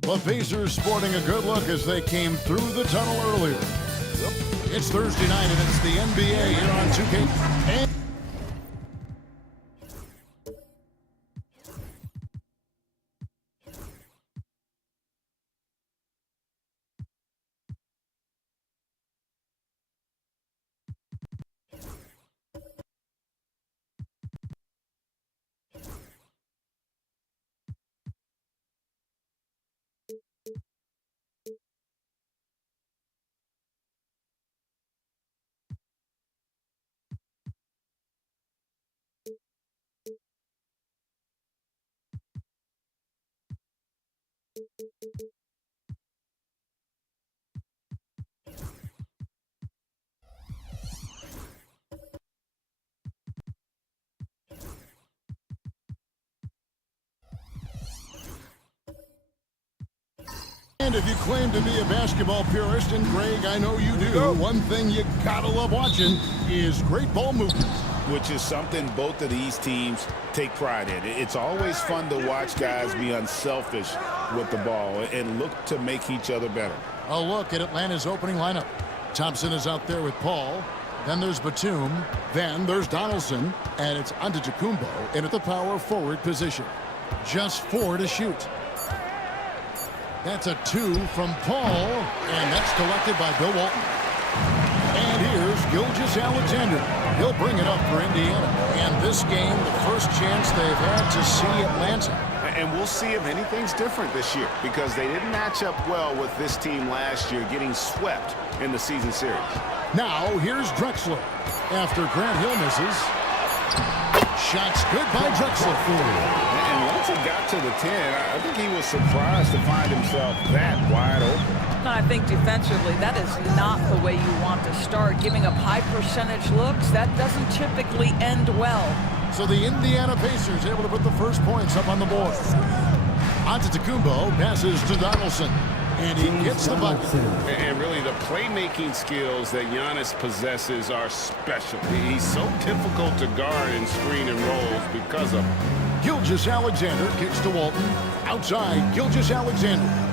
The Pacers sporting a good look as they came through the tunnel earlier. It's Thursday night and it's the NBA here on 2K. And if you claim to be a basketball purist, and Greg, I know you do, one thing you gotta love watching is great ball movement. Which is something both of these teams take pride in. It's always fun to watch guys be unselfish with the ball and look to make each other better. A look at Atlanta's opening lineup. Thompson is out there with Paul. Then there's Batum. Then there's Donaldson. And it's Antetokounmpo in at the power forward position. Just 4 to shoot. That's a 2 from Paul. And that's collected by Bill Walton. And here's Gilgeous-Alexander. He'll bring it up for Indiana. And this game, the first chance they've had to see Atlanta. And we'll see if anything's different this year because they didn't match up well with this team last year, getting swept in the season series. Now, here's Drexler. After Grant Hill misses. Shots good by Drexler. And once he got to the 10, I think he was surprised to find himself that wide open. I think defensively, that is not the way you want to start. Giving up high percentage looks, that doesn't typically end well. So the Indiana Pacers able to put the first points up on the board. Antetokounmpo passes to Donaldson. And he gets the bucket. And really, the playmaking skills that Giannis possesses are special. He's so difficult to guard and screen and rolls because of Gilgeous-Alexander kicks to Walton. Outside, Gilgeous-Alexander.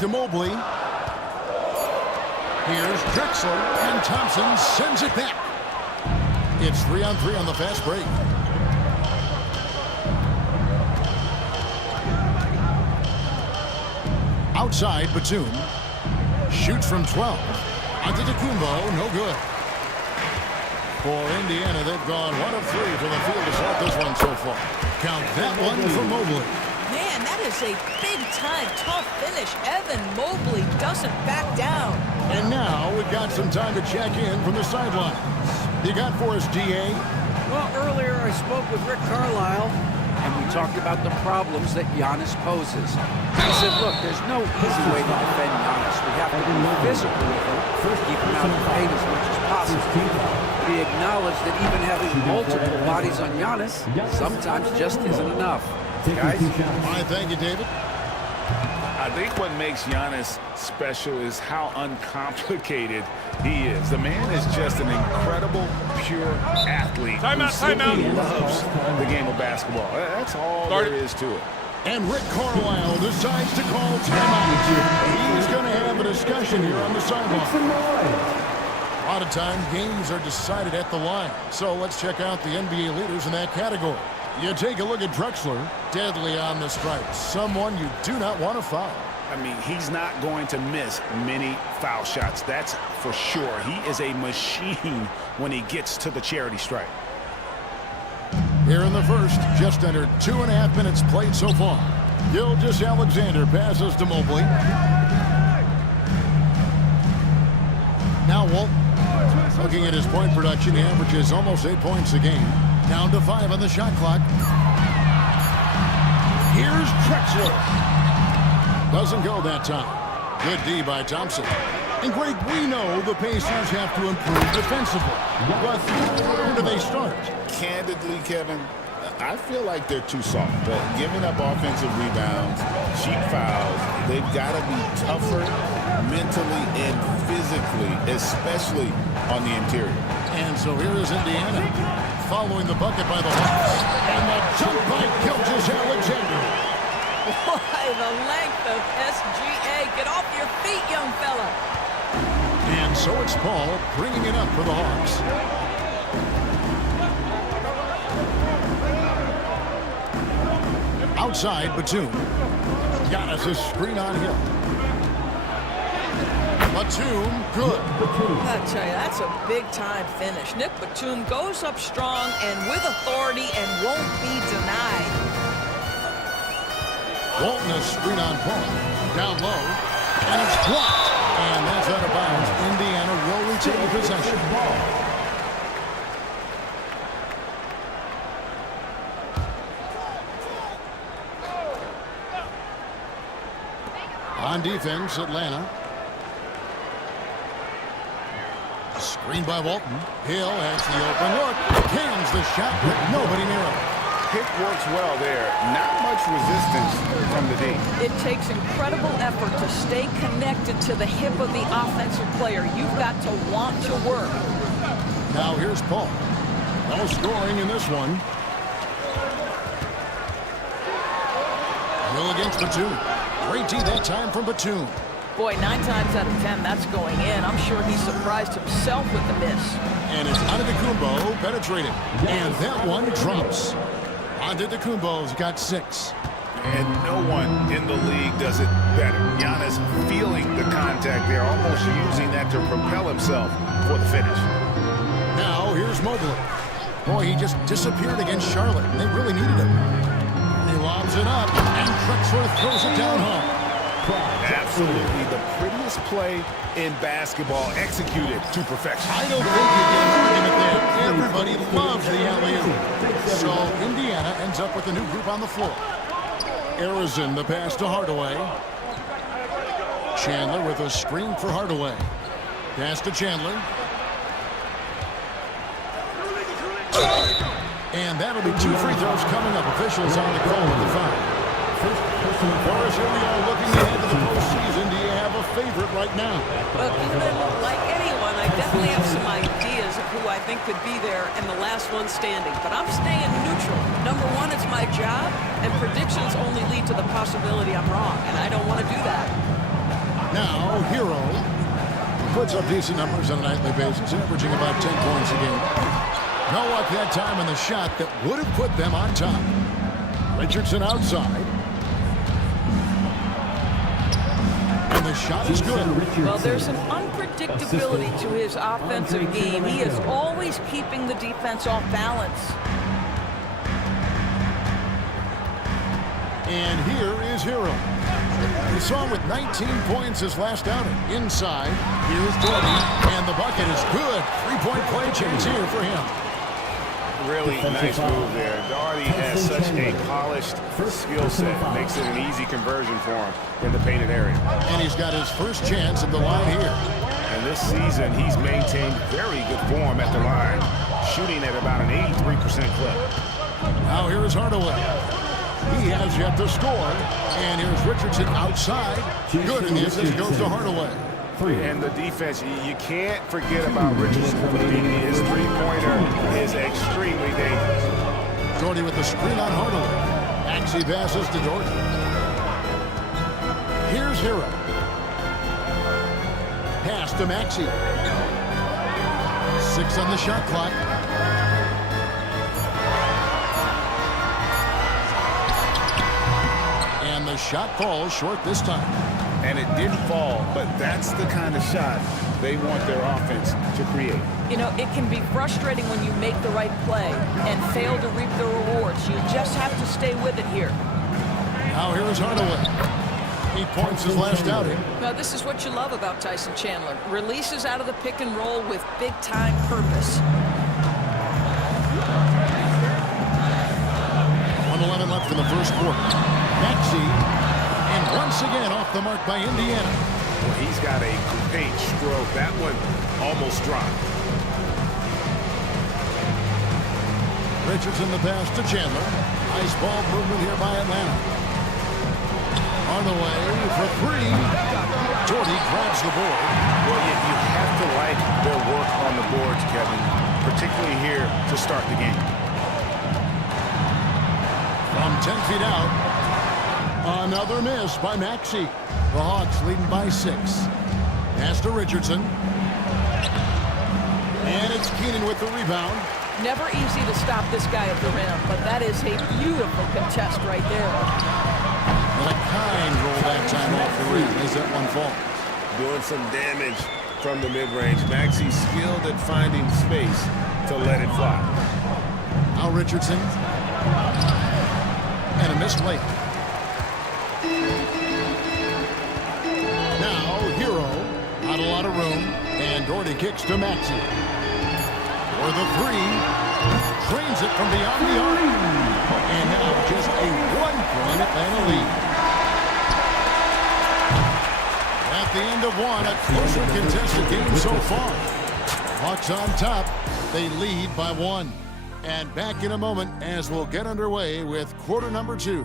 To Mobley. Here's Drexler, and Thompson sends it back. It's 3-on-3 on the fast break. Outside, Batum. Shoots from 12. Antetokounmpo, no good. For Indiana, they've gone 1 of 3 from the field to start this one so far. Count that one for Mobley. Man, that is a big-time, tough finish. Evan Mobley doesn't back down. And now we've got some time to check in from the sidelines. You got for us, D.A.? Well, earlier I spoke with Rick Carlisle, and we talked about the problems that Giannis poses. He said, look, there's no easy way to defend Giannis. We have to be physical with him, keep him out of the paint as much as possible. We acknowledge that even having multiple bodies on Giannis sometimes just isn't enough. Guys? I thank you, David. I think what makes Giannis special is how uncomplicated he is. The man is just an incredible, pure athlete who simply loves the game of basketball. That's all there is to it. And Rick Carlisle decides to call timeout. He's going to have a discussion here on the sideline. A lot of time, games are decided at the line. So let's check out the NBA leaders in that category. You take a look at Drexler, deadly on the strike. Someone you do not want to foul. I mean, he's not going to miss many foul shots. That's for sure. He is a machine when he gets to the charity stripe. Here in the first, just under 2.5 minutes played so far. Gilgeous-Alexander passes to Mobley. Now Walton. Looking at his point production, he averages almost 8 points a game. Down to 5 on the shot clock. Here's Drexler. Doesn't go that time. Good D by Thompson. And Greg, we know the Pacers have to improve defensively. But where do they start? Candidly, Kevin, I feel like they're too soft. But giving up offensive rebounds, cheap fouls, they've got to be tougher mentally and physically, especially on the interior. And so here is Indiana following the bucket by the Hawks. And the jump by Gilgeous-Alexander. Boy, the length of SGA. Get off your feet, young fella. And so it's Paul bringing it up for the Hawks. Outside, Batum. Giannis' screen on Hill. Batum, good. I tell you, that's a big-time finish. Nick Batum goes up strong and with authority and won't be denied. Walton a screen on Paul. Down low. And it's blocked. And that's out of bounds. Indiana will retain possession. On defense, Atlanta. Screen by Walton. Hill has the open look. Cans the shot with nobody near him. Pick works well there. Not much resistance from the D. It takes incredible effort to stay connected to the hip of the offensive player. You've got to want to work. Now here's Paul. No scoring in this one. Hill against Batum. Great D that time from Batum. Boy, 9 times out of 10, that's going in. I'm sure he surprised himself with the miss. And it's Antetokounmpo penetrating. And that one drops. Antetokounmpo's got 6. And no one in the league does it better. Giannis feeling the contact there, almost using that to propel himself for the finish. Now here's Mobley. Boy, he just disappeared against Charlotte, and they really needed him. He lobs it up, and Drexler throws it down home. Absolutely the prettiest play in basketball, executed to perfection. I don't think you get an argument there. Everybody loves the alley-oop. So Indiana ends up with a new group on the floor. Arizon, the pass to Hardaway. Chandler with a screen for Hardaway. Pass to Chandler. And that'll be 2 free throws coming up. Officials on the call with the foul. Boris, here we are looking ahead to the postseason. Do you have a favorite right now? Look, like anyone, I definitely have some ideas of who I think could be there in the last one standing. But I'm staying neutral. Number one, it's my job, and predictions only lead to the possibility I'm wrong, and I don't want to do that. Now, Hero puts up decent numbers on a nightly basis, averaging about 10 points a game. No luck that time on the shot that would have put them on top. Richardson outside. And the shot is good. Well, there's an unpredictability to his offensive game. He is always keeping the defense off balance. And here is Hero. We saw him with 19 points his last outing. Inside, here's Jordan, and the bucket is good. 3-point play chance here for him. Really nice move there. Daugherty has such a polished skill set. Makes it an easy conversion for him in the painted area. And he's got his first chance at the line here. And this season, he's maintained very good form at the line, shooting at about an 83% clip. Now here is Hardaway. He has yet to score. And here's Richardson outside. Good, and the assist goes to Hardaway. And the defense, you can't forget about Richardson. His three-pointer is extremely dangerous. Doherty with the screen on Hardaway. Maxey passes to Doherty. Here's Hero. Pass to Maxey. 6 on the shot clock. And the shot falls short this time. And it didn't fall, but that's the kind of shot they want their offense to create. You know, it can be frustrating when you make the right play and fail to reap the rewards. You just have to stay with it here. Now here is Hardaway. He points his last outing. Now, this is what you love about Tyson Chandler. Releases out of the pick and roll with big-time purpose. 1:11 left in the first quarter. Maxey, and once again off the mark by Indiana. Well, he's got a great stroke. That one almost dropped. Richardson the pass to Chandler. Nice ball movement here by Atlanta. Hardaway for 3. Jordy grabs the board. Well, you have to like their work on the boards, Kevin, particularly here to start the game. From 10 feet out, another miss by Maxey. The Hawks leading by 6. Pass to Richardson. And it's Keenan with the rebound. Never easy to stop this guy at the rim, but that is a beautiful contest right there. And a kind roll that time off the rim as that one falls. Doing some damage from the mid-range. Maxey's skilled at finding space to let it fly. Now Richardson. And a missed late. Now Hero. Not a lot of room. And Doherty kicks to Maxey. For the 3. Trains it from beyond the arc. And now just a 1-point Atlanta lead. At the end of one, a closer contested game so far. Hawks on top. They lead by 1. And back in a moment as we'll get underway with quarter number 2.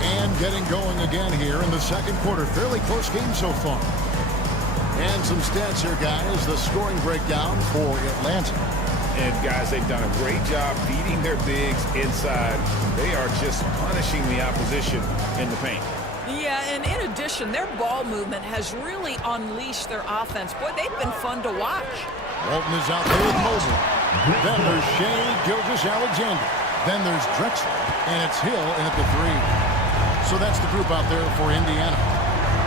And getting going again here in the second quarter. Fairly close game so far. And some stats here, guys. The scoring breakdown for Atlanta. And, guys, they've done a great job beating their bigs inside. They are just punishing the opposition in the paint. Yeah, and in addition, their ball movement has really unleashed their offense. Boy, they've been fun to watch. Walton is out there with Mosley. Then there's Shea Gilgeous-Alexander. Then there's Drexler. And it's Hill in at the 3. So that's the group out there for Indiana.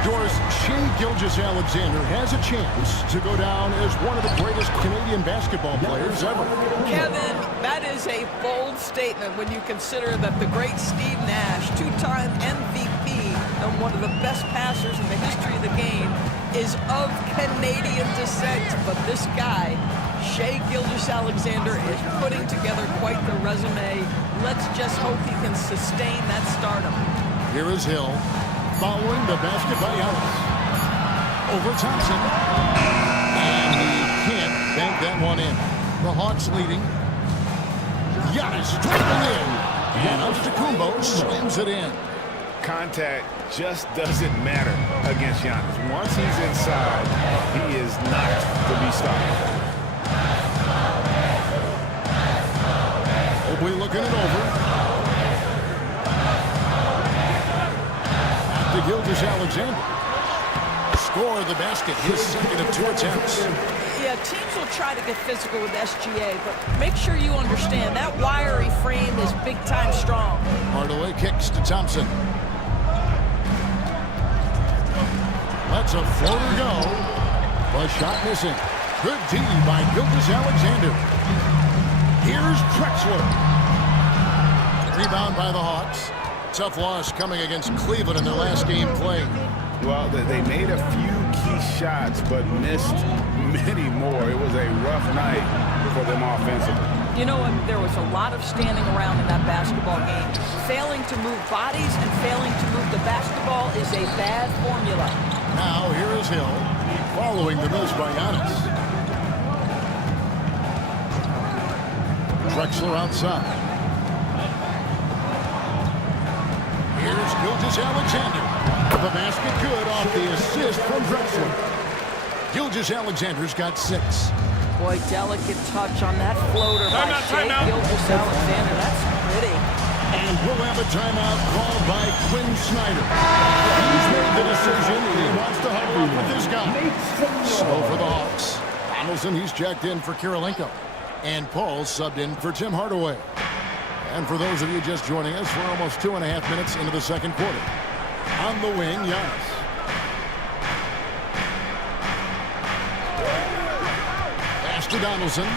Yours, Shea Gilgeous-Alexander has a chance to go down as one of the greatest Canadian basketball players ever. Kevin, that is a bold statement when you consider that the great Steve Nash, 2-time MVP and one of the best passers in the history of the game, is of Canadian descent. But this guy, Shea Gilgeous-Alexander, is putting together quite the resume. Let's just hope he can sustain that stardom. Here is Hill. Following the basket by Ellis. Over Thompson. And he can't bank that one in. The Hawks leading. Giannis dribbling in. And Antetokounmpo slams it in. Contact just doesn't matter against Giannis. Once he's inside, he is not to be stopped. Mobley looking it over. Gilgeous-Alexander. Score the basket, his second of 2 attempts. Yeah, teams will try to get physical with SGA, but make sure you understand that wiry frame is big-time strong. Hardaway kicks to Thompson. Lets a floater go. A shot missing. Good D by Gilgeous-Alexander. Here's Drexler. Rebound by the Hawks. Tough loss coming against Cleveland in their last game played. Well, they made a few key shots, but missed many more. It was a rough night for them offensively. You know, there was a lot of standing around in that basketball game. Failing to move bodies and failing to move the basketball is a bad formula. Now, here is Hill, following the miss by Giannis. Drexler outside. Here's Gilgeous-Alexander. The basket good off the assist from Drexler. Gilgeous-Alexander's got 6. Boy, delicate touch on that floater by Shai Gilgeous-Alexander. That's pretty. And we'll have a timeout called by Quinn Snyder. He's made the decision. He wants to huddle up with this guy. So for the Hawks, Donaldson, he's checked in for Kirilenko. And Paul subbed in for Tim Hardaway. And for those of you just joining us, we're almost 2.5 minutes into the second quarter. On the wing, Giannis. Pass to Donaldson.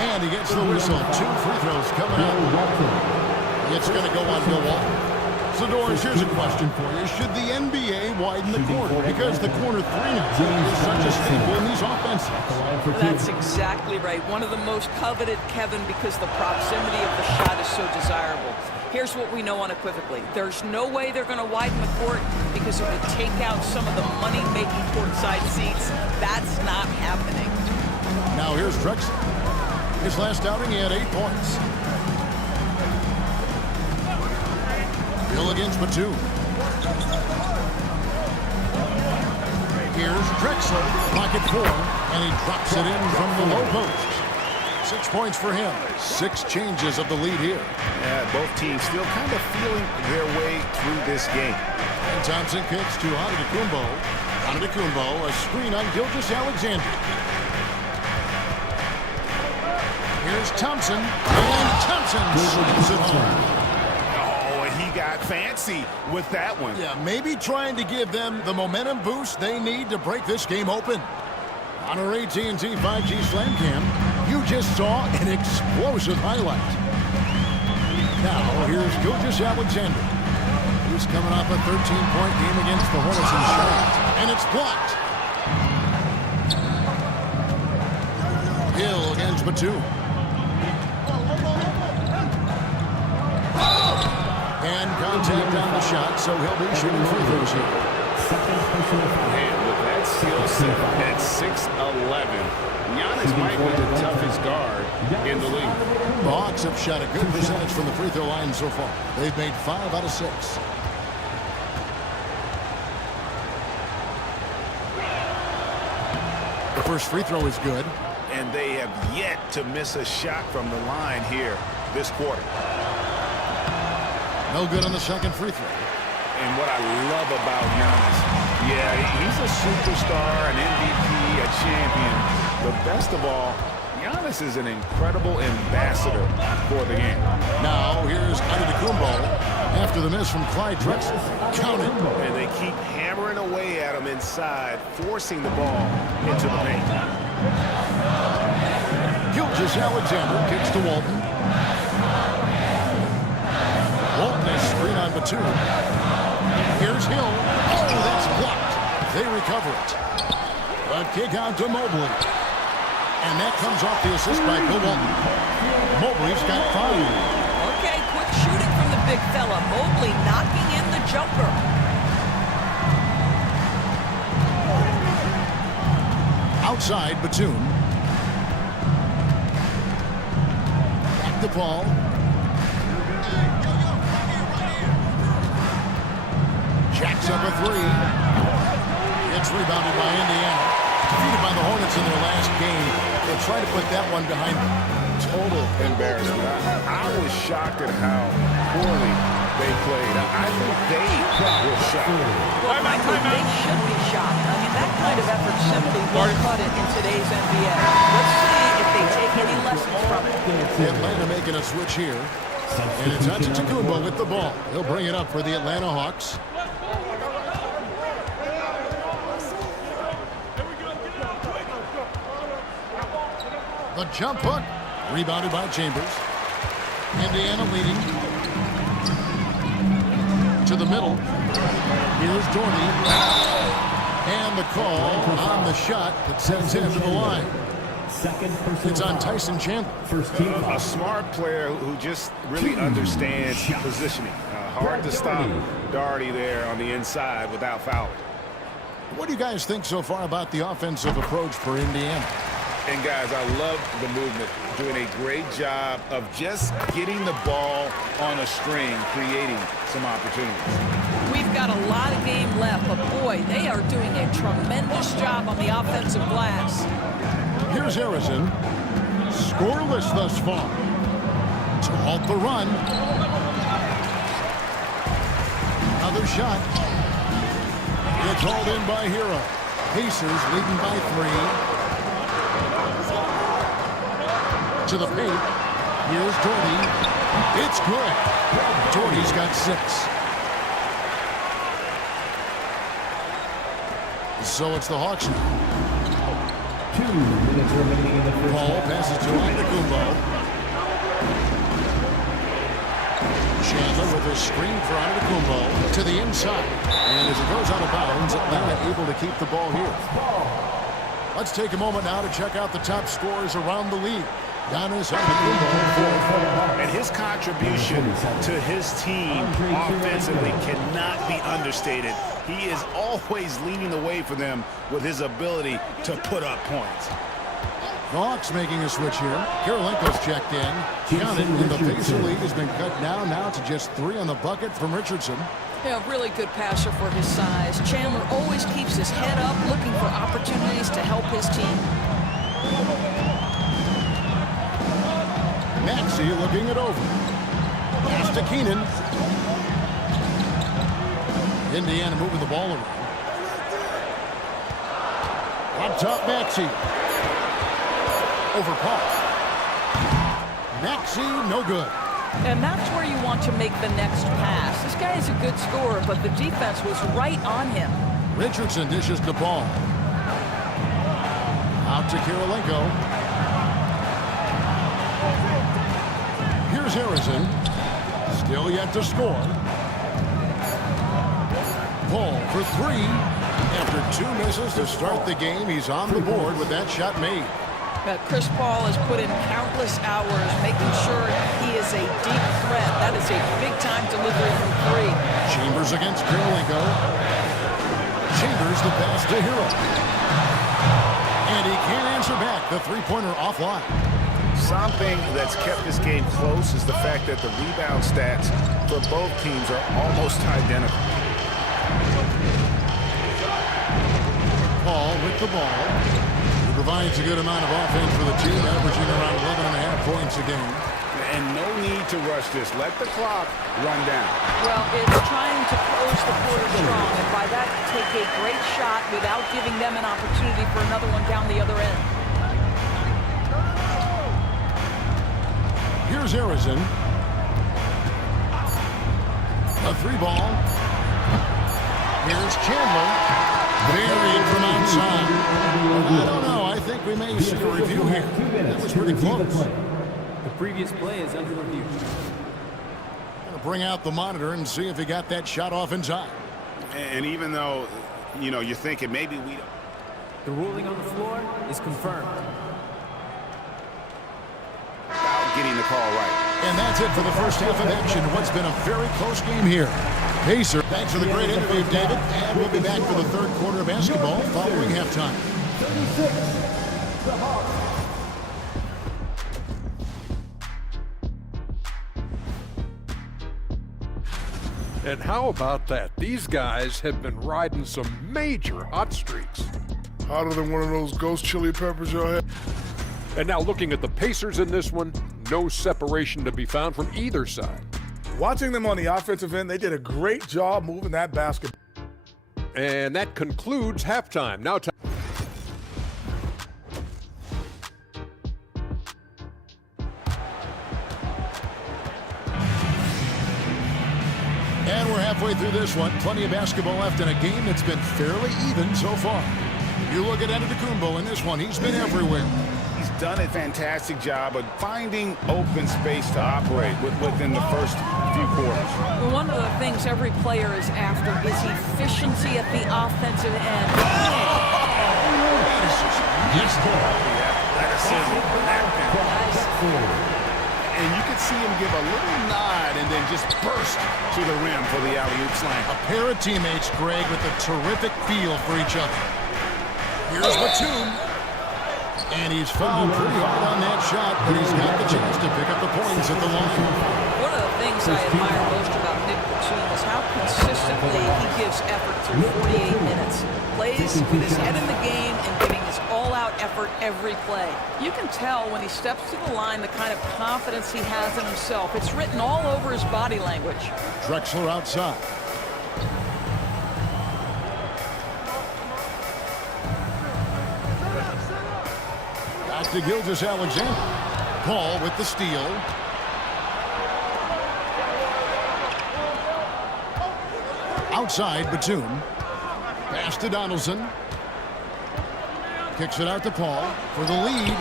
And he gets the whistle. 2 free throws coming up. It's going to go on Milwaukee. So, Doris, here's a question for you. Should the NBA widen the corner? Because the corner three now is such a staple in these offenses. That's exactly right. One of the most coveted, Kevin, because the proximity of the shot is so desirable. Here's what we know unequivocally. There's no way they're going to widen the court because it would take out some of the money-making courtside seats. That's not happening. Now here's Drexler. His last outing, he had 8 points. Hill against Batum. Here's Drexler, pocket 4, and he drops it in from the low post. 6 points for him. 6 changes of the lead here. Yeah, both teams still kind of feeling their way through this game. And Thompson kicks to Antetokounmpo. Antetokounmpo, a screen on Gilgeous-Alexander. Here's Thompson, and Thompson slams it home. Got fancy with that one. Yeah, maybe trying to give them the momentum boost they need to break this game open. On our AT&T 5G Slam Cam, you just saw an explosive highlight. Now, here's Gilgeous-Alexander. He's coming off a 13-point game against the Hornets in Charlotte, and it's blocked. Hill against Batum. And contact on the shot, so he'll be shooting free throws here. And with that skill set at 6'11", Giannis might be the toughest guard in the league. The Hawks have shot a good percentage from the free throw line so far. They've made 5 out of 6. The first free throw is good. And they have yet to miss a shot from the line here this quarter. No good on the second free throw. And what I love about Giannis, yeah, he's a superstar, an MVP, a champion. But best of all, Giannis is an incredible ambassador for the game. Now, here's Antetokounmpo after the miss from Clyde Drexler. Count it. And they keep hammering away at him inside, forcing the ball into the paint. Gilgeous-Alexander kicks to Walton. Walton is screen on Batum. Here's Hill. Oh, that's blocked. They recover it. A kick out to Mobley. And that comes off the assist by Bill Walton. Mobley's got 5. Okay, quick shooting from the big fella. Mobley knocking in the jumper. Outside, Batum. Back to Paul. Jacks up a 3. It's rebounded by Indiana. Defeated by the Hornets in their last game. They'll try to put that one behind them. Total embarrassment. I was shocked at how poorly they played. I think they were shocked. Well, frankly, they should be shocked. I mean, that kind of effort simply won't cut it in today's NBA. Let's see if they take any lessons from it. Atlanta making a switch here. And it's Antetokounmpo with the ball. He'll bring it up for the Atlanta Hawks. The jump hook. Rebounded by Chambers. Indiana leading. To the middle. Here's Dorney. And the call on the shot that sends him to the line. It's on Tyson Chandler. A smart player who just really understands positioning. Hard to stop Daugherty there on the inside without fouling. What do you guys think so far about the offensive approach for Indiana? And guys, I love the movement. Doing a great job of just getting the ball on a string, creating some opportunities. We've got a lot of game left, but boy, they are doing a tremendous job on the offensive glass. Here's Harrison. Scoreless thus far. To halt the run. Another shot. It's hauled in by Hero. Pacers leading by 3. To the paint. Here's Doherty. It's good. Doherty's got 6. So it's the Hawks now. 2 minutes remaining in the first. Paul passes to Antetokounmpo. Chandler with a screen for Antetokounmpo to the inside. And as it goes out of bounds, Atlanta able to keep the ball here. Let's take a moment now to check out the top scorers around the league. Giannis Antetokounmpo. And his contribution to his team offensively cannot be understated. He is always leading the way for them with his ability to put up points. The Hawks making a switch here. Kirilenko's checked in. Counted in the Pacer lead has been cut down now to just 3 on the bucket from Richardson. Yeah, really good passer for his size. Chandler always keeps his head up, looking for opportunities to help his team. Maxey looking it over. Pass to Keenan. Indiana moving the ball around. On top, Maxey. Over Paul. Maxey, no good. And that's where you want to make the next pass. This guy is a good scorer, but the defense was right on him. Richardson dishes the ball. Out to Kirilenko. Here's Harrison. Still yet to score. Paul for 3. After 2 misses to start the game, he's on the board with that shot made. Chris Paul has put in countless hours making sure he is a deep threat. That is a big-time delivery from 3. Chambers against Kirilenko. Chambers the pass to Hero. And he can't answer back. The three-pointer offline. Something that's kept this game close is the fact that the rebound stats for both teams are almost identical. Paul with the ball. He provides a good amount of offense for the team, averaging around 11.5 points a game. And no need to rush this. Let the clock run down. Well, it's trying to close the quarter strong, and by that, take a great shot without giving them an opportunity for another one down the other end. Here's Harrison. A 3-ball. Here's Chandler. Buried from outside. I don't know. I think we may see a review here. That was pretty close. The previous play is under review. Gonna bring out the monitor and see if he got that shot off in time. And even though, you're thinking maybe we don't. The ruling on the floor is confirmed. About getting the call right. And that's it for the first half of action. What's been a very close game here. Pacer, thanks for the great interview, David. And we'll be back for the third quarter of basketball following halftime. 36, the Hawks. And how about that? These guys have been riding some major hot streaks. Hotter than one of those ghost chili peppers y'all had. And now looking at the Pacers in this one, no separation to be found from either side. Watching them on the offensive end, they did a great job moving that basketball. And that concludes halftime. Now time. And we're halfway through this one. Plenty of basketball left in a game that's been fairly even so far. You look at Antetokounmpo in this one. He's been everywhere. He's done a fantastic job of finding open space to operate within the first few quarters. Well, one of the things every player is after is efficiency at the offensive end. And you could see him give a little nod and then just burst to the rim for the alley-oop slam. A pair of teammates, Greg, with a terrific feel for each other. Here's Batum. And he's fouled pretty hard on that shot, but he's got the chance to pick up the points at the line. One of the things I admire most about Nick Batum is how consistently he gives effort through 48 minutes. Plays with his head in the game and giving his all-out effort every play. You can tell when he steps to the line the kind of confidence he has in himself. It's written all over his body language. Drexler outside. Back to Gilgeous-Alexander. Paul with the steal. Outside, Batum. Pass to Donaldson. Kicks it out to Paul for the lead.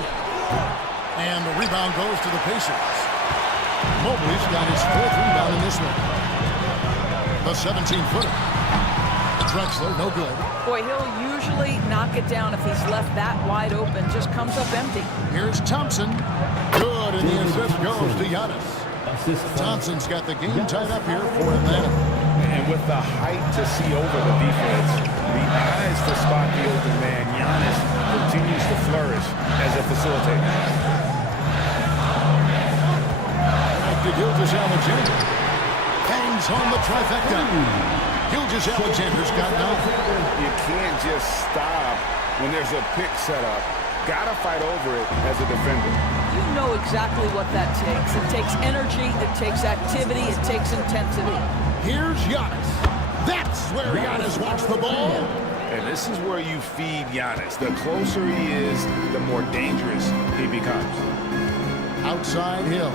And the rebound goes to the Pacers. Mobley's got his 4th rebound in this one. The 17-footer. Drexler, no good. Boy, he'll usually knock it down if he's left that wide open. Just comes up empty. Here's Thompson. Good, and the assist goes to Giannis. Thompson's got the game tied up here for Atlanta. And with the height to see over the defense, the eyes to spot the open man, Giannis continues to flourish as a facilitator. Back to Gilgeous-Alexander. Hangs home the trifecta. Gilgeous-Alexander's got 9. You can't just stop when there's a pick set up. Gotta fight over it as a defender. You know exactly what that takes. It takes energy, it takes activity, it takes intensity. Here's Giannis. That's where Giannis wants the ball. And this is where you feed Giannis. The closer he is, the more dangerous he becomes. Outside Hill.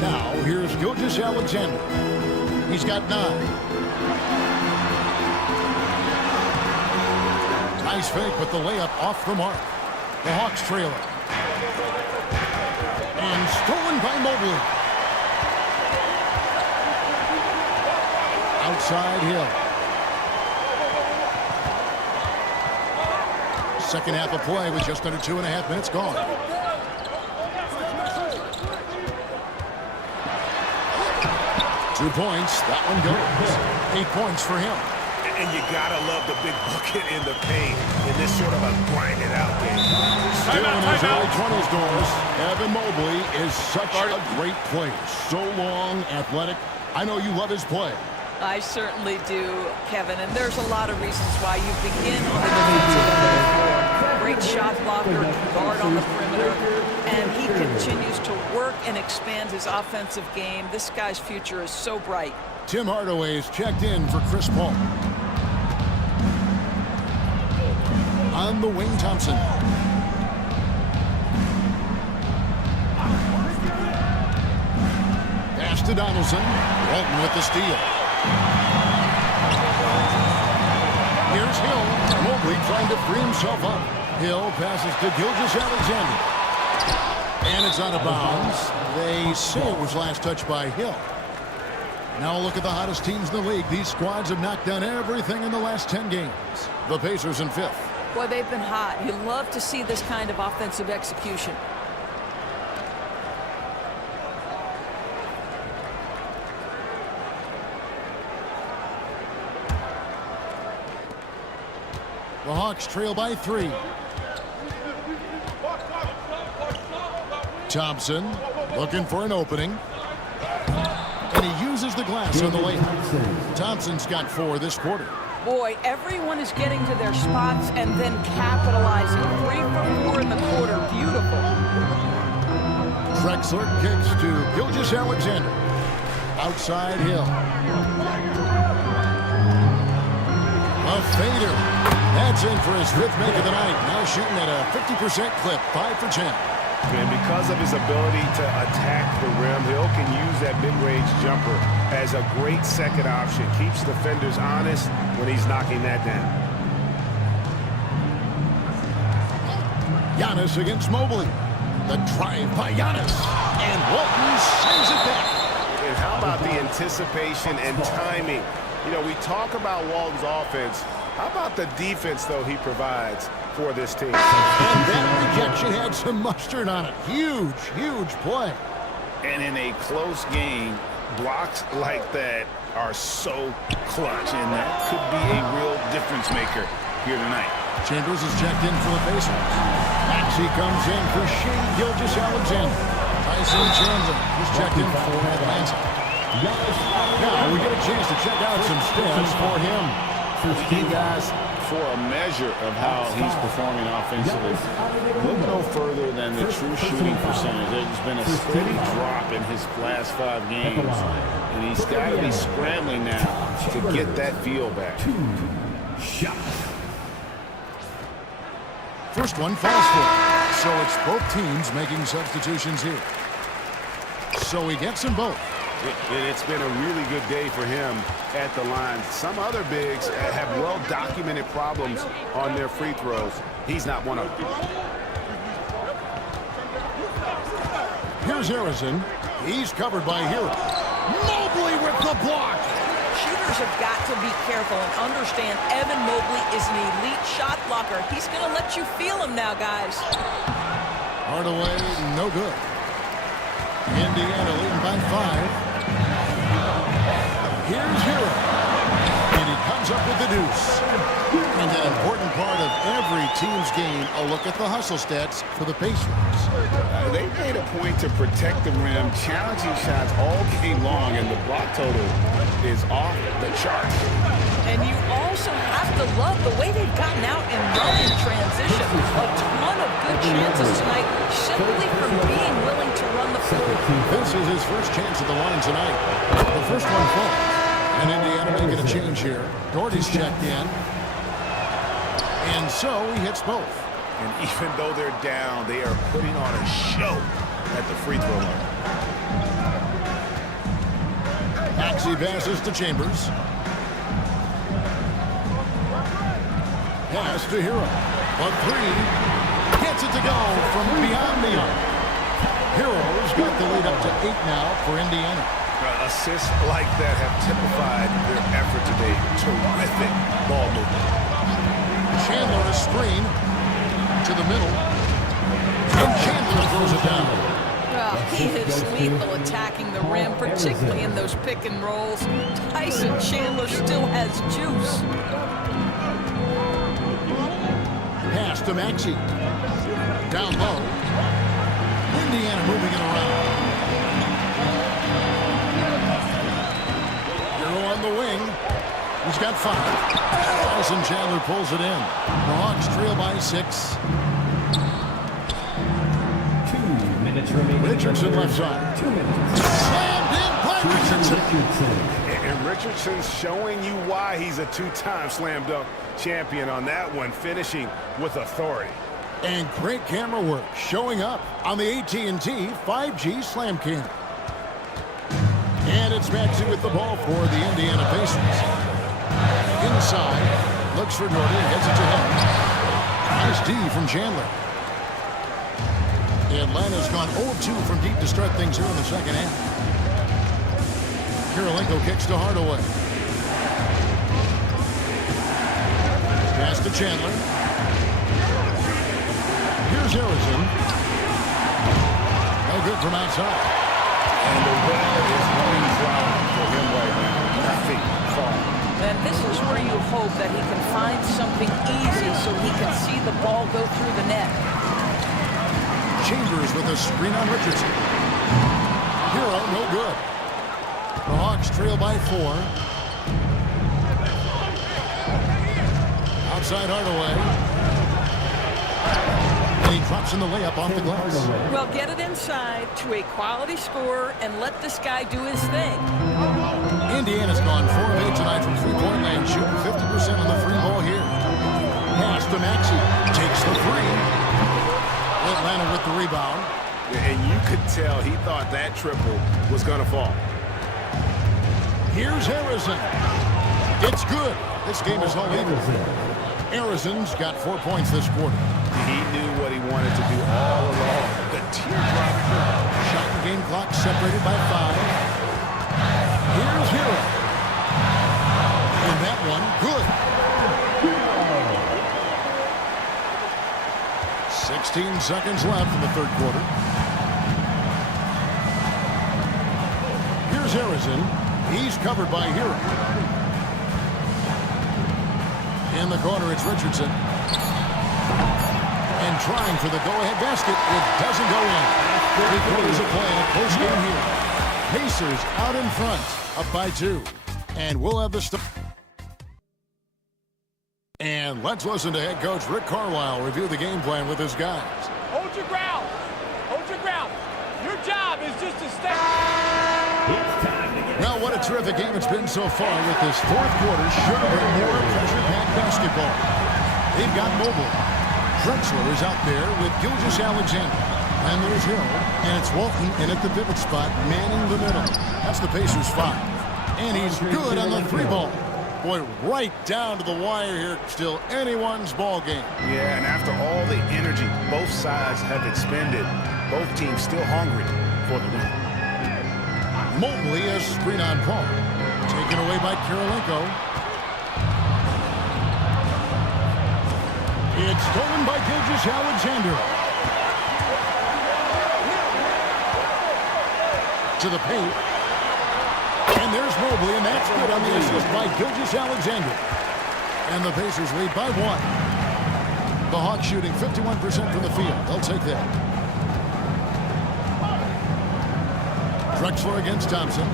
Now, here's Gilgeous-Alexander. He's got 9. Nice fake, but the layup off the mark. The Hawks trail it. And stolen by Mobley. Outside Hill. Second half of play with just under 2.5 minutes gone. Two points. That one goes. 8 points for him. And you gotta love the big bucket in the paint in this sort of a grinded-out game. Still in his early 20s, Doris, Evan Mobley is such a great player. So long, athletic. I know you love his play. I certainly do, Kevin, and there's a lot of reasons why you begin on the defensive end of the floor. Great shot blocker, guard on the perimeter, and he continues to work and expand his offensive game. This guy's future is so bright. Tim Hardaway's checked in for Chris Paul. On the wing, Thompson. Pass to Donaldson. Walton with the steal. Here's Hill. Mobley trying to free himself up. Hill passes to Gilgeous-Alexander. And it's out of bounds. They say it was last touched by Hill. Now look at the hottest teams in the league. These squads have knocked down everything in the last 10 games. The Pacers in 5th. Boy, they've been hot. You love to see this kind of offensive execution. The Hawks trail by 3. Thompson looking for an opening. And he uses the glass on the layup. Thompson's got 4 this quarter. Boy, everyone is getting to their spots and then capitalizing. 3 for 4 in the quarter. Beautiful. Drexler kicks to Gilgeous-Alexander. Outside Hill. A fader. That's in for his 5th make of the night. Now shooting at a 50% clip. 5 for 10. And because of his ability to attack the rim, Hill can use that mid-range jumper as a great second option. Keeps defenders honest when he's knocking that down. Giannis against Mobley. The drive by Giannis. And Walton sends it back. And how about the anticipation and timing? You know, we talk about Walton's offense. How about the defense, though, he provides for this team? And that rejection had some mustard on it. Huge, huge play. And in a close game, blocks like that are so clutch, and that could be a real difference maker here tonight. Chambers is checked in for the Pacers. Maxey comes in for Shea Gilgeous-Alexander. Tyson Chandler is checked in for Atlanta. Now we get a chance to check out some stats for him. You guys, for a measure of how he's performing offensively, look no further than the true shooting percentage. There's been a steady drop in his last 5 games, and he's got to be scrambling now to get that feel back. First one falls for him. So it's both teams making substitutions here. So he gets them both. It's been a really good day for him at the line. Some other bigs have well-documented problems on their free throws. He's not one of them. Here's Harrison. He's covered by Hero. Mobley with the block. Shooters have got to be careful and understand Evan Mobley is an elite shot blocker. He's going to let you feel him now, guys. Hardaway, no good. Indiana leading by 5. Here's Hero. And he comes up with the deuce. And an important part of every team's game, a look at the hustle stats for the Pacers. They made a point to protect the rim, challenging shots all game long, and the block total is off the charts. And you also have to love the way they've gotten out and run in transition. A ton of good chances tonight simply from being willing to run the floor. This is his first chance at the line tonight. The first one falls. And Indiana making a change here. Doherty's checked in. And so he hits both. And even though they're down, they are putting on a show at the free throw line. Maxey passes to Chambers. Pass to Hero. A 3. Gets it to go from beyond the arc. Hero's got the lead up to 8 now for Indiana. Assists like that have typified their effort today. Terrific ball movement. Chandler a screen to the middle. And Chandler throws it down. Well, he is lethal attacking the rim, particularly in those pick and rolls. Tyson Chandler still has juice. Pass to Maxey. Down low. Indiana moving it around. Hero on the wing. He's got 5. Tyson Chandler pulls it in. The Hawks trail by 6. 2 minutes remaining. Richardson left side. 2 minutes. Slammed in by Richardson. And Richardson's showing you why he's a 2-time slam dunk champion on that one, finishing with authority. And great camera work showing up on the AT&T 5G Slam Cam. And it's Maxey with the ball for the Indiana Pacers. Inside, looks for Doherty and gets it to him. Nice D from Chandler. Atlanta's gone 0-2 from deep to start things here in the second half. Kirilenko kicks to Hardaway. Pass to Chandler. Here's Harrison. No good from outside. And the well is running dry for him right now. Nothing falling. And this is where you hope that he can find something easy so he can see the ball go through the net. Chambers with a screen on Richardson. Hero, no good. The Hawks trail by 4. Outside Hardaway. And he drops in the layup off the glass. Well, get it inside to a quality scorer and let this guy do his thing. Indiana's gone 4 of 8 tonight from three-point land, shooting 50% on the free ball here. Pass to Maxey. Takes the 3. Atlanta with the rebound. And you could tell he thought that triple was going to fall. Here's Harrison. It's good. This game is all even. Harrison's got 4 points this quarter. He knew what he wanted to do all along. The teardrop. Shot and game clock separated by 5. Here's Hero. And that one, good. 16 seconds left in the third quarter. Here's Harrison. He's covered by Hero. In the corner, it's Richardson. And trying for the go-ahead basket. It doesn't go in. 3 quarters of play in a close game here. Pacers out in front, up by 2. And we'll have the start. And let's listen to head coach Rick Carlisle review the game plan with his guys. Hold your ground. Hold your ground. Your job is just to stay. Well, what a terrific game it's been so far with this fourth quarter. Should have been more pressure-packed basketball. They've got Mobley. Drexler is out there with Gilgeous-Alexander. And there's Hill. And it's Walton in at the pivot spot, manning the middle. That's the Pacers 5. And he's good on the 3-ball. Boy, right down to the wire here. Still anyone's ball game. Yeah, and after all the energy both sides have expended, both teams still hungry for the win. Mobley is screen on Paul. Taken away by Kirilenko. It's stolen by Gilgeous-Alexander. To the paint. And there's Mobley, and that's good on the assist by Gilgeous-Alexander. And the Pacers lead by 1. The Hawks shooting 51% from the field. They'll take that. Drexler against Thompson.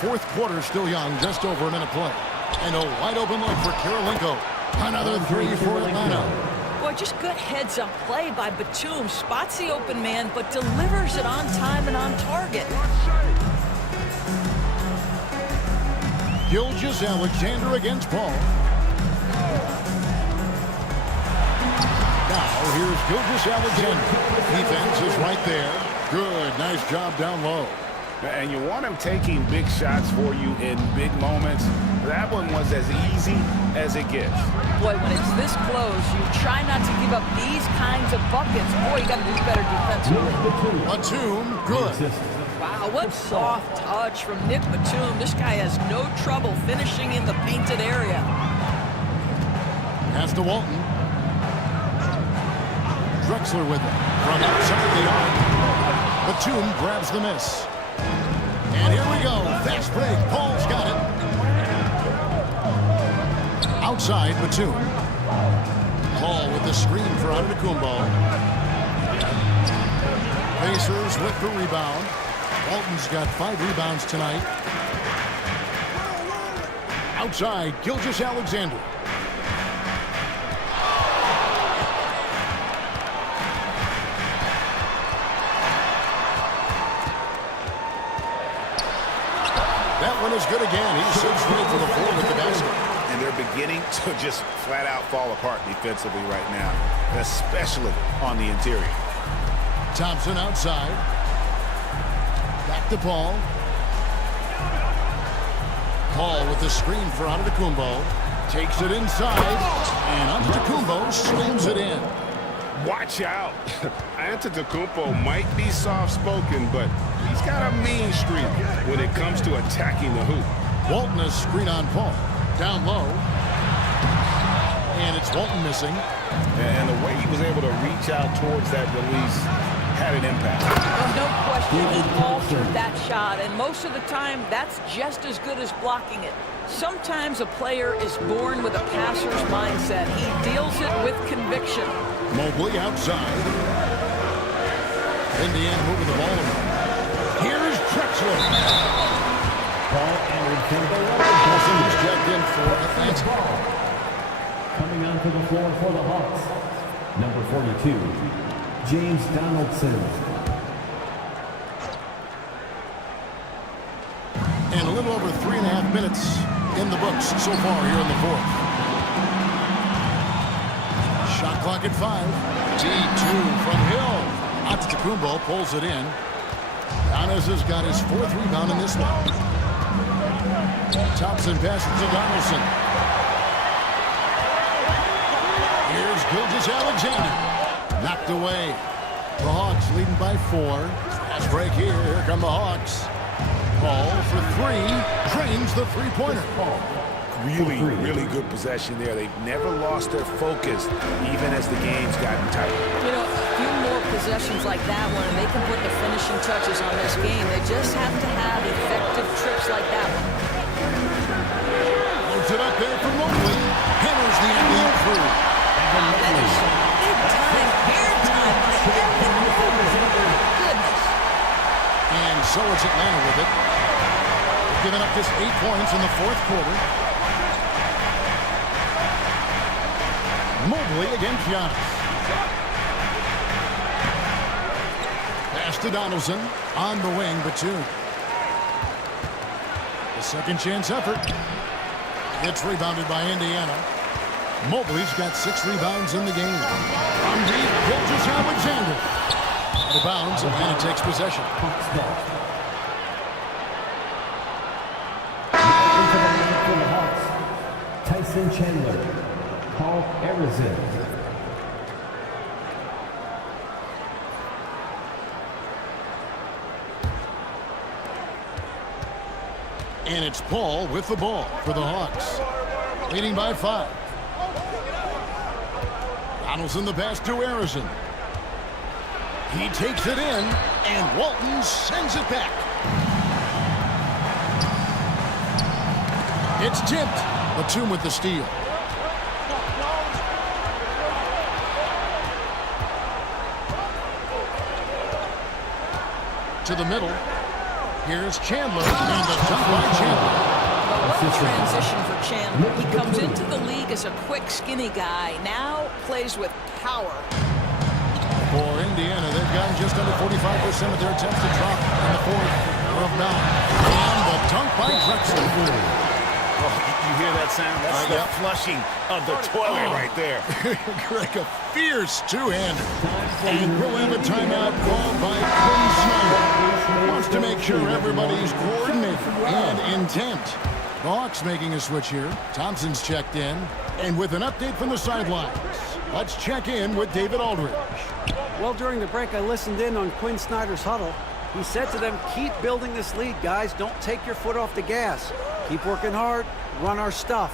Fourth quarter still young, just over a minute play. And a wide open look for Kirilenko. Another 3 for Atlanta. Boy, just good heads-up play by Batum. Spots the open man, but delivers it on time and on target. Gilgeous-Alexander against Paul. Now, here's Gilgeous-Alexander. Defense is right there. Good, nice job down low. And you want him taking big shots for you in big moments. That one was as easy as it gets. Boy, when it's this close, you try not to give up these kinds of buckets. Boy, you got to do better defensively. Batum, good. Wow, what soft touch from Nick Batum. This guy has no trouble finishing in the painted area. Pass to Walton. Drexler with it from outside the arc. Batum grabs the miss. And here we go. Fast break. Paul's got it. Outside Batum. Paul with the screen for Antetokounmpo. Pacers with the rebound. Walton's got 5 rebounds tonight. Outside, Gilgeous-Alexander. That one is good again. He sits right to the floor with the basket. And they're beginning to just flat out fall apart defensively right now, especially on the interior. Thompson outside. Back to Paul. Paul with the screen for Antetokounmpo. Takes it inside. And Antetokounmpo slams it in. Watch out. Antetokounmpo might be soft-spoken, but he's got a mean streak when it comes to attacking the hoop. Walton is screen on Paul. Down low. And it's Walton missing. And the way he was able to reach out towards that release had an impact. Well, no question, he altered that shot, and most of the time, that's just as good as blocking it. Sometimes a player is born with a passer's mindset. He deals it with conviction. Mobley outside. Indiana moving the ball around. Here's Drexler. Paul Anderson. Paulson is checked in for Atlanta. Coming onto the floor for the Hawks, number 42, James Donaldson. And a little over 3.5 minutes in the books so far here in the fourth. Shot clock at 5. D2 from Hill. Antetokounmpo pulls it in. Giannis has got his 4th rebound in this one. Thompson passes to Donaldson. Here's Gilgeous-Alexander. Knocked away. The Hawks leading by 4. Fast break here. Here come the Hawks. Paul for 3. Drains the three-pointer. Really good possession there. They've never lost their focus, even as the game's gotten tighter. You know, a few more possessions like that one, and they can put the finishing touches on this game. They just have to have effective trips like that one. so it's Atlanta with it. Giving up just 8 points in the fourth quarter. Mobley against Giannis. Pass to Donaldson. On the wing, Batum. The second chance effort. It's rebounded by Indiana. Mobley's got 6 rebounds in the game. From deep, Gilgeous-Alexander. Out of bounds, Atlanta takes possession. From the Hawks, Tyson Chandler, Paul Arizin. And it's Paul with the ball for the Hawks. Leading by 5. Donaldson the pass to Arizin. He takes it in, and Walton sends it back. It's tipped. Batum with the steal. To the middle. Here's Chandler, and the dunk by Chandler. What a transition for Chandler. He comes into the league as a quick, skinny guy. Now plays with power. For Indiana, they've gotten just under 45% of their attempts to drop in the fourth of 9. And the dunk by Drexler. Oh, you hear that sound? That's the flushing of the toilet right there. Greg, a fierce two-hander. And we'll have a timeout called by Quinn Snyder. Wants to make sure everybody's coordinated and intent. The Hawks making a switch here. Thompson's checked in. And with an update from the sidelines, let's check in with David Aldridge. Well, during the break, I listened in on Quinn Snyder's huddle. He said to them, keep building this lead, guys. Don't take your foot off the gas. Keep working hard. Run our stuff.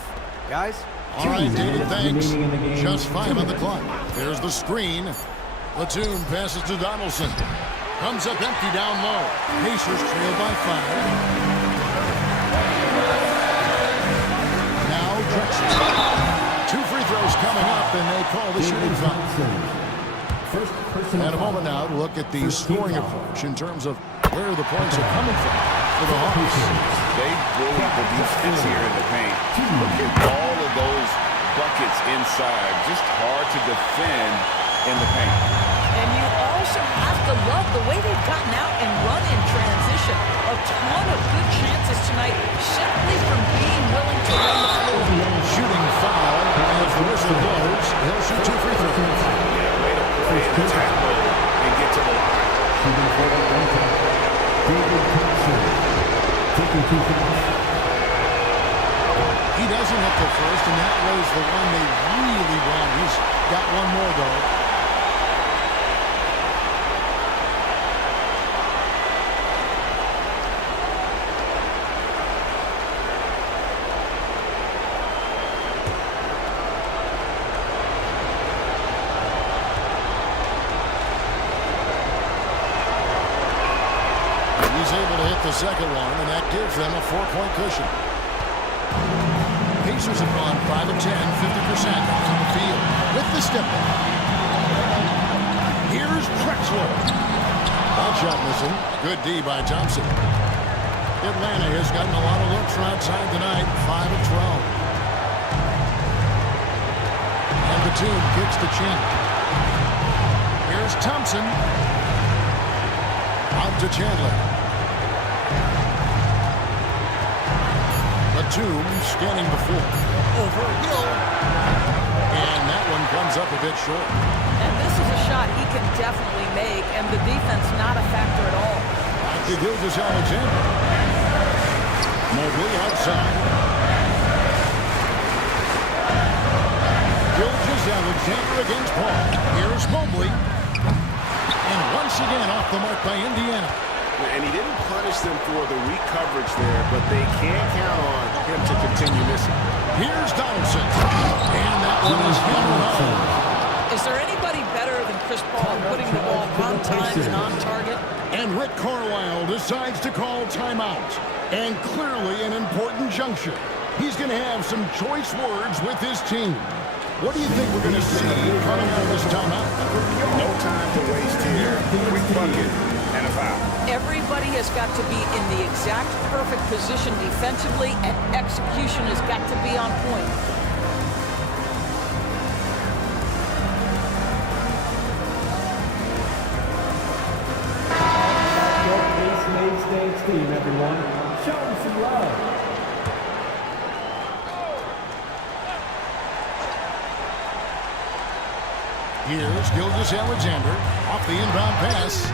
Guys? All right, David, thanks. Just 5 on the clock. There's the screen. Batum passes to Donaldson. Comes up empty down low. Pacers trail by 5. Now Drexler. 2 free throws coming up, and they call the shooting foul. And a moment now to look at the scoring approach in terms of where the points are coming from for the Hawks. They bullied the defense here in the paint. Look at all of those buckets inside. Just hard to defend in the paint. And you also have to love the way they've gotten out and run in transition. A ton of good chances tonight simply from being willing to run the floor. Shooting foul as the whistle blows. He'll shoot 2 free throws. Yeah, way to play in attack mode and get to the line. David Thompson, taking 2 shots. He doesn't hit the first, and that was the one they really want. He's got one more, though. He's able to hit the second one, and that gives them a 4-point cushion. Pacers have gone 5 of 10, 50% from the field with the step back. Here's Drexler. Ball shot missing. Good D by Thompson. Atlanta has gotten a lot of looks from outside tonight, 5 of 12. And Batum kicks the chin. Here's Thompson. Out to Chandler. Batum scanning before. Over Hill. And that one comes up a bit short. And this is a shot he can definitely make, and the defense not a factor at all. Back to Gilgeous-Alexander. Mobley outside. Gilgeous-Alexander against Paul. Here's Mobley. And once again off the mark by Indiana. And he didn't punish them for the weak coverage there, but they can't count on him to continue missing. Here's Donaldson. And that one is hammered home. Is there anybody better than Chris Paul putting the ball on time and on target? And Rick Carlisle decides to call timeout. And clearly an important juncture. He's going to have some choice words with his team. What do you think we're going to see coming out of this timeout? No time to waste here. Quick bucket. and a foul. Everybody has got to be in the exact perfect position defensively, and execution has got to be on point. States team, everyone. Show them some love. Here's Gilgeous Alexander off the inbound pass.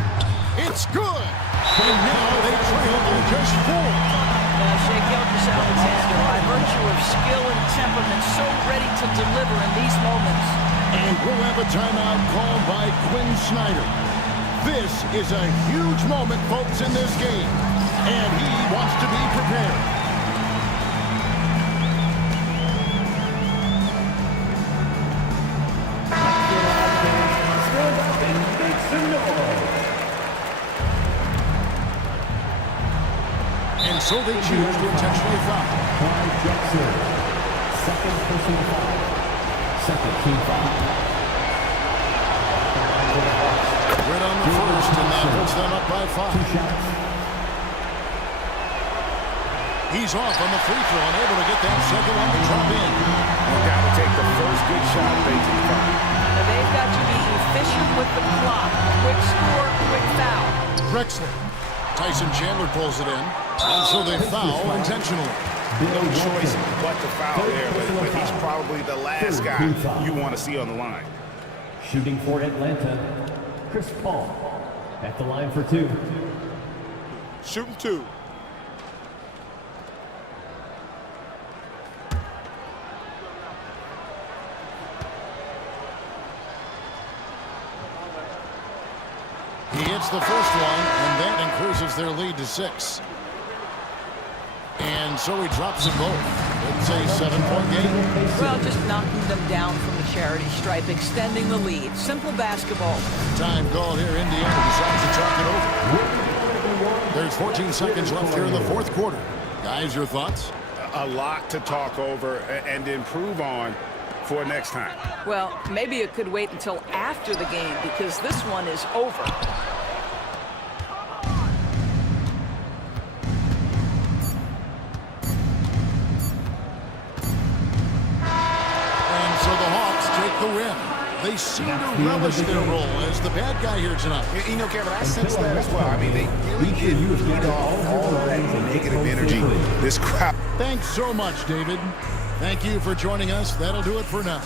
It's good. And now they trail by just 4. Shea Gilgeous-Alexander, by virtue of skill and temperament, so ready to deliver in these moments. And we'll have a timeout called by Quinn Snyder. This is a huge moment, folks, in this game. And he wants to be prepared. Stand up and make some noise. And so they choose to intentionally foul. Clyde Drexler, second personal foul. Second team foul. Right on the first, and that puts them up by 5. 2 shots. He's off on the free throw and able to get that second one to drop in. You've got to take the first good shot they can find. Now they've got to be efficient with the clock. Quick score, quick foul. Drexler. Tyson Chandler pulls it in, and so they foul intentionally. No choice but to foul there, but he's probably the last guy you want to see on the line. Shooting for Atlanta, Chris Paul at the line for 2. Shooting 2. He hits the first one, and that increases their lead to 6. And so he drops them both. It's a 7-point game. Well, just knocking them down from the charity stripe, extending the lead. Simple basketball. Time called here. Indiana decides to talk it over. There's 14 seconds left here in the fourth quarter. Guys, your thoughts? A lot to talk over and improve on for next time. Well, maybe it could wait until after the game because this one is over. And so the Hawks take the win. They seem to relish their role as the bad guy here tonight. You know, Kevin, I sense that as well. I mean, they really did feed off all of that negative energy. This crowd. Thanks so much, David. Thank you for joining us. That'll do it for now.